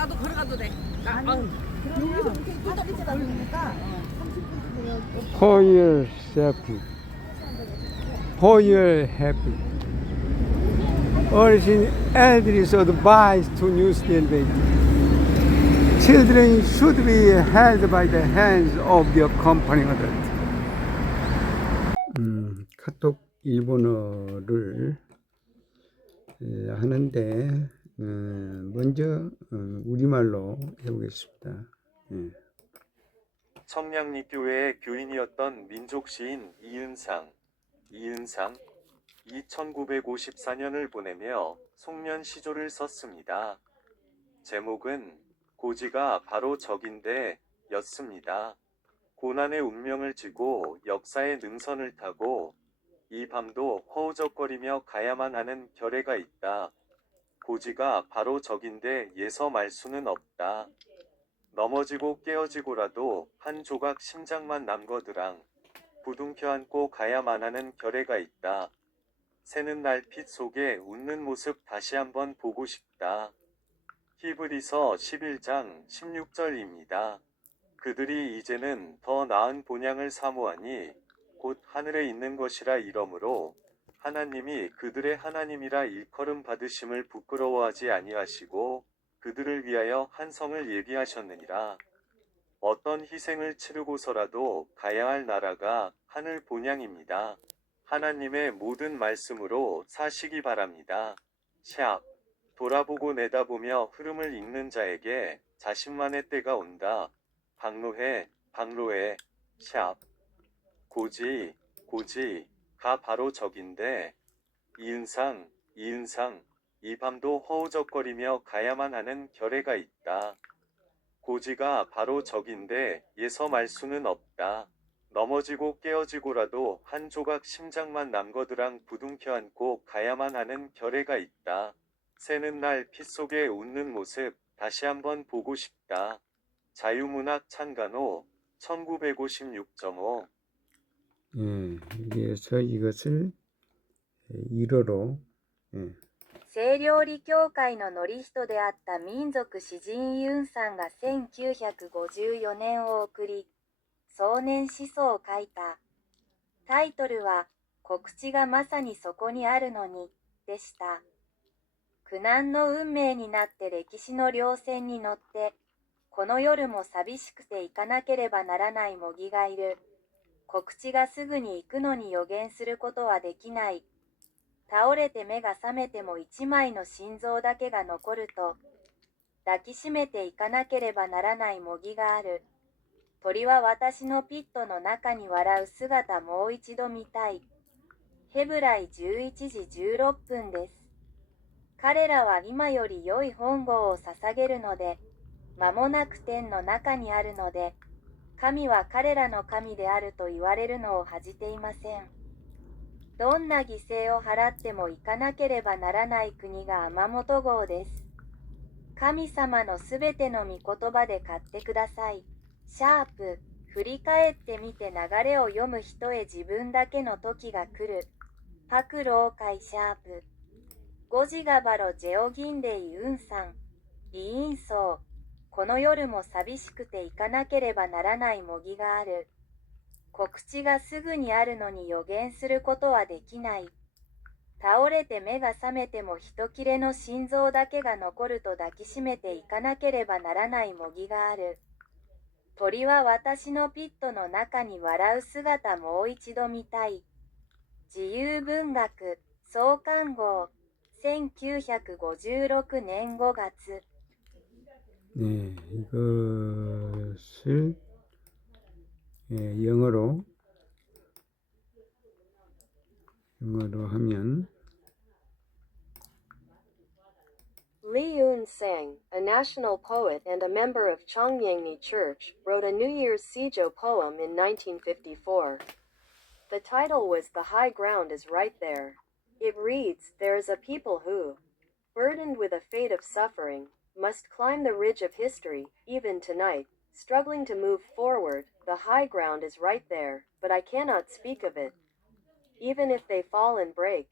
나도 걸어가도 돼. 나, 아니, 아우. 그러면 뚜덕 일찍 가니까 30분 뒤면 For yourself. For your happy. 어르신 elder's advice to New Zealand baby. Children should be held by the hands of their company adult. 카톡 일본어를 하는데 먼저 우리말로 해보겠습니다. 청량리교회의 교인이었던 민족시인 이은상. 1954년을 보내며 송년시조를 썼습니다. 제목은 고지가 바로 적인데 였습니다. 고난의 운명을 지고 역사의 능선을 타고 이 밤도 허우적거리며 가야만 하는 결례가 있다. 고지가 바로 적인데 예서 말 수는 없다. 넘어지고 깨어지고라도 한 조각 심장만 남거드랑 부둥켜 안고 가야만 하는 결례가 있다. 새는 날빛 속에 웃는 모습 다시 한번 보고 싶다. 히브리서 11장 16절입니다. 그들이 이제는 더 나은 본향을 사모하니 곧 하늘에 있는 것이라 이러므로 하나님이 그들의 하나님이라 일컬음 받으심을 부끄러워하지 아니하시고 그들을 위하여 한 성을 예비하셨느니라. 어떤 희생을 치르고서라도 가야 할 나라가 하늘 본향입니다. 하나님의 모든 말씀으로 사시기 바랍니다. 샵. 돌아보고 내다보며 흐름을 읽는 자에게 자신만의 때가 온다. 박노해. 샵. 고지가 바로 적인데 이은상. 이 밤도 허우적거리며 가야만 하는 결례가 있다. 고지가 바로 적인데 예서 말 수는 없다. 넘어지고 깨어지고라도 한 조각 심장만 남거드랑 부둥켜 안고 가야만 하는 결례가 있다. 새는 날 핏 속에 웃는 모습 다시 한번 보고 싶다. 자유문학 창간호 1956.5 그래서 이것을 일어로 西料理協会の乗り人であった民族詩人ユンさんが1954年を送り、壮年思想を書いた。タイトルは、告知がまさにそこにあるのに、でした。苦難の運命になって歴史の稜線に乗って、この夜も寂しくて行かなければならない模擬がいる。告知がすぐに行くのに予言することはできない。倒れて目が覚めても一枚の心臓だけが残ると、抱きしめていかなければならない模擬がある。鳥は私のピットの中に笑う姿もう一度見たい。ヘブライ11時16分です。彼らは今より良い本号を捧げるので、間もなく天の中にあるので、神は彼らの神であると言われるのを恥じていません。どんな犠牲を払っても行かなければならない国が天本号です。神様のすべての御言葉で買ってください。シャープ、振り返ってみて流れを読む人へ自分だけの時が来る。パクローカイシャープ。ゴジガバロジェオギンデイウンさん。委員層。この夜も寂しくて行かなければならない模擬がある。告知がすぐにあるのに予言することはできない。倒れて目が覚めても一切れの心臓だけが残ると抱きしめていかなければならない模擬がある。鳥は私のピットの中に笑う姿もう一度見たい。自由文学、創刊号、1956年5月。 이것을 영어로 하면 Lee Eun-sang, a national poet and a member of Chongyangni Church, wrote a New Year's Seijo poem in 1954. The title was The High Ground is Right There. It reads, there is a people who, burdened with a fate of suffering, must climb the ridge of history, even tonight, struggling to move forward. The high ground is right there, but I cannot speak of it. Even if they fall and break,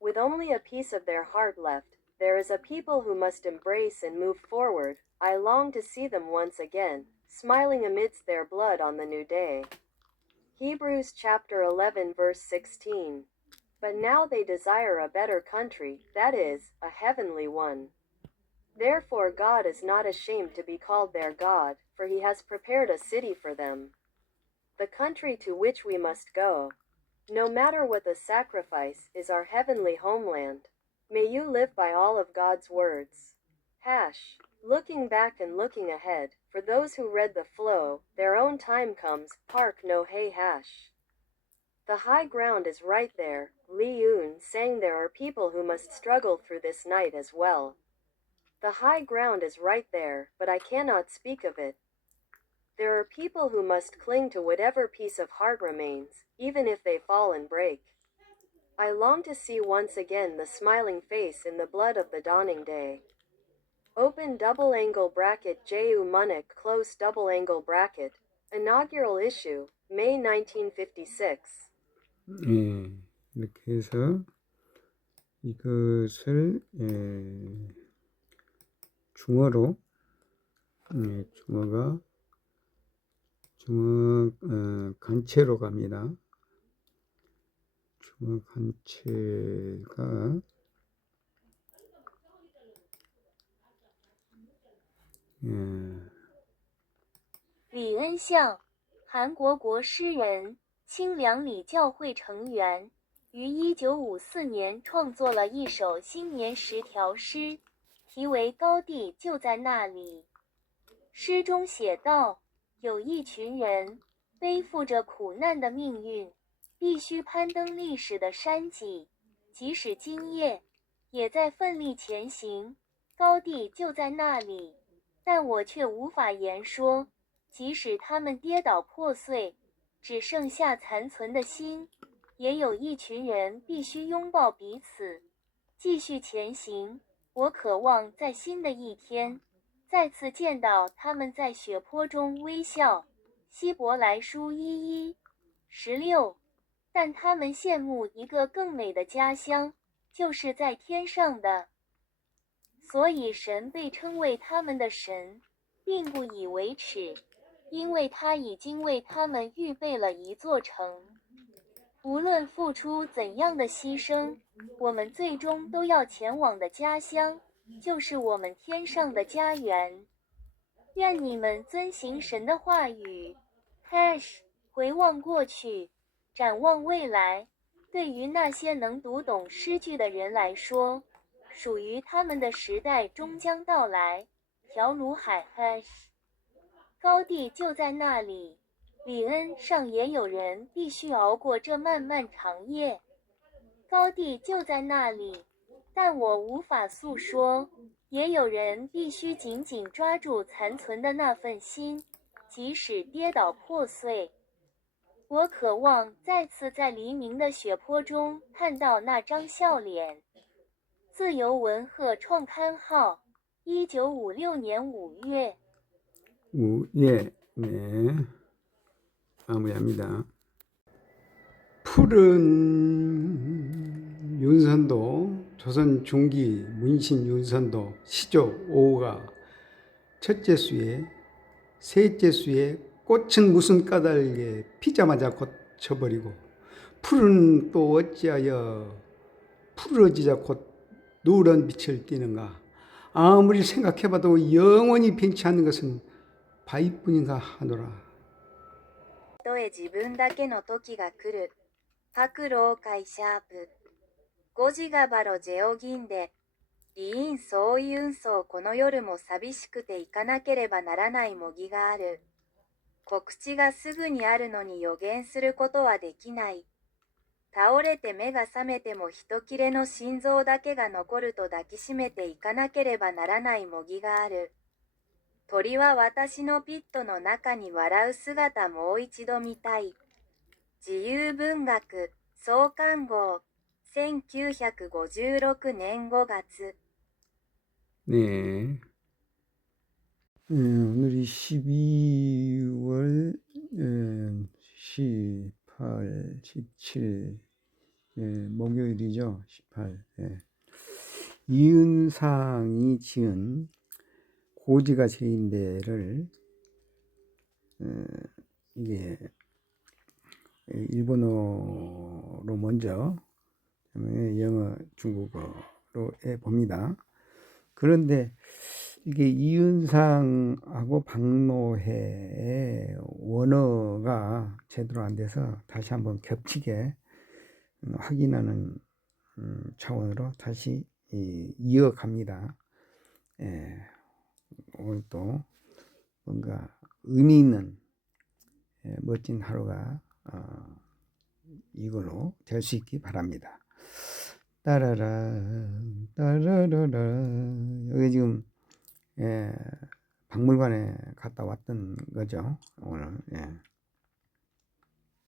with only a piece of their heart left, There is a people who must embrace and move forward. I long to see them once again, smiling amidst their blood on the new day. Hebrews chapter 11 verse 16. But now they desire a better country, that is, a heavenly one. Therefore God is not ashamed to be called their God, for he has prepared a city for them. The country to which we must go, no matter what the sacrifice, is our heavenly homeland. May you live by all of God's words. Looking back and looking ahead, for those who read the flow, their own time comes, park no hey hash. The high ground is right there. Lee Yoon sang there are people who must struggle through this night as well. The high ground is right there, but I cannot speak of it. There are people who must cling to whatever piece of heart remains, even if they fall and break. I long to see once again the smiling face in the blood of the dawning day. Open double angle bracket J.U. Munich close double angle bracket. Inaugural issue, May 1956. 예, 이렇게 해서 이것을 중어로 중어 간체로 갑니다. 중어 간체가 예. 李恩相，韩国国诗人，清凉里教会成员，于1954年创作了一首新年10条诗，题为《高地就在那里》。诗中写道：有一群人背负着苦难的命运，必须攀登历史的山脊，即使今夜，也在奋力前行。高地就在那里，但我却无法言说。即使他们跌倒破碎，只剩下残存的心，也有一群人必须拥抱彼此，继续前行。我渴望在新的一天，再次见到他们在血泊中微笑。希伯来书11:16。但他们羡慕一个更美的家乡，就是在天上的。所以神被称为他们的神，并不以为耻。因为他已经为他们预备了一座城，无论付出怎样的牺牲，我们最终都要前往的家乡，就是我们天上的家园。愿你们遵行神的话语。回望过去，展望未来，对于那些能读懂诗句的人来说，属于他们的时代终将到来。条鲁海高地就在那里，李恩上也有人必须熬过这漫漫长夜。高地就在那里，但我无法诉说。也有人必须紧紧抓住残存的那份心，即使跌倒破碎。我渴望再次在黎明的血泊中看到那张笑脸。自由文鹤创刊号，1956年5月。 예, 네. 마무리합니다. 푸른 윤선도, 조선 중기 문신 윤선도 시조 5호가 첫째 수에, 셋째 수에 꽃은 무슨 까닭에 피자마자 고쳐버리고 푸른 또 어찌하여 푸르러지자 곧 누런 빛을 띠는가. 아무리 생각해봐도 영원히 변치 않는 것은 바위뿐인가 하노라. たとえ自分だけの時が来る。白老会シャープ。ゴジガバロジェオギンで。リーンソーユンソーこの夜も寂しくて行かなければならない模擬がある。告知がすぐにあるのに予言することはできない。倒れて目が覚めても一切れの心臓だけが残ると抱きしめていかなければならない模擬がある。鳥は私のピットの中に笑う姿もう一度見たい。自由文学創刊号1956年5月。 네. 오늘이 12월 18, 17 목요일이죠. 18. 이은상이 지은 고지가 세인대를 이게 일본어로 먼저 영어 중국어로 봅니다. 그런데 이게 이은상하고 박노해의 원어가 제대로 안 돼서 다시 한번 겹치게 확인하는 차원으로 다시 이어갑니다. 예, 오늘 또 뭔가 의미 있는 멋진 하루가 이걸로 될 수 있기 바랍니다. 따라라 따라라라. 여기 지금 박물관에 갔다 왔던 거죠 오늘.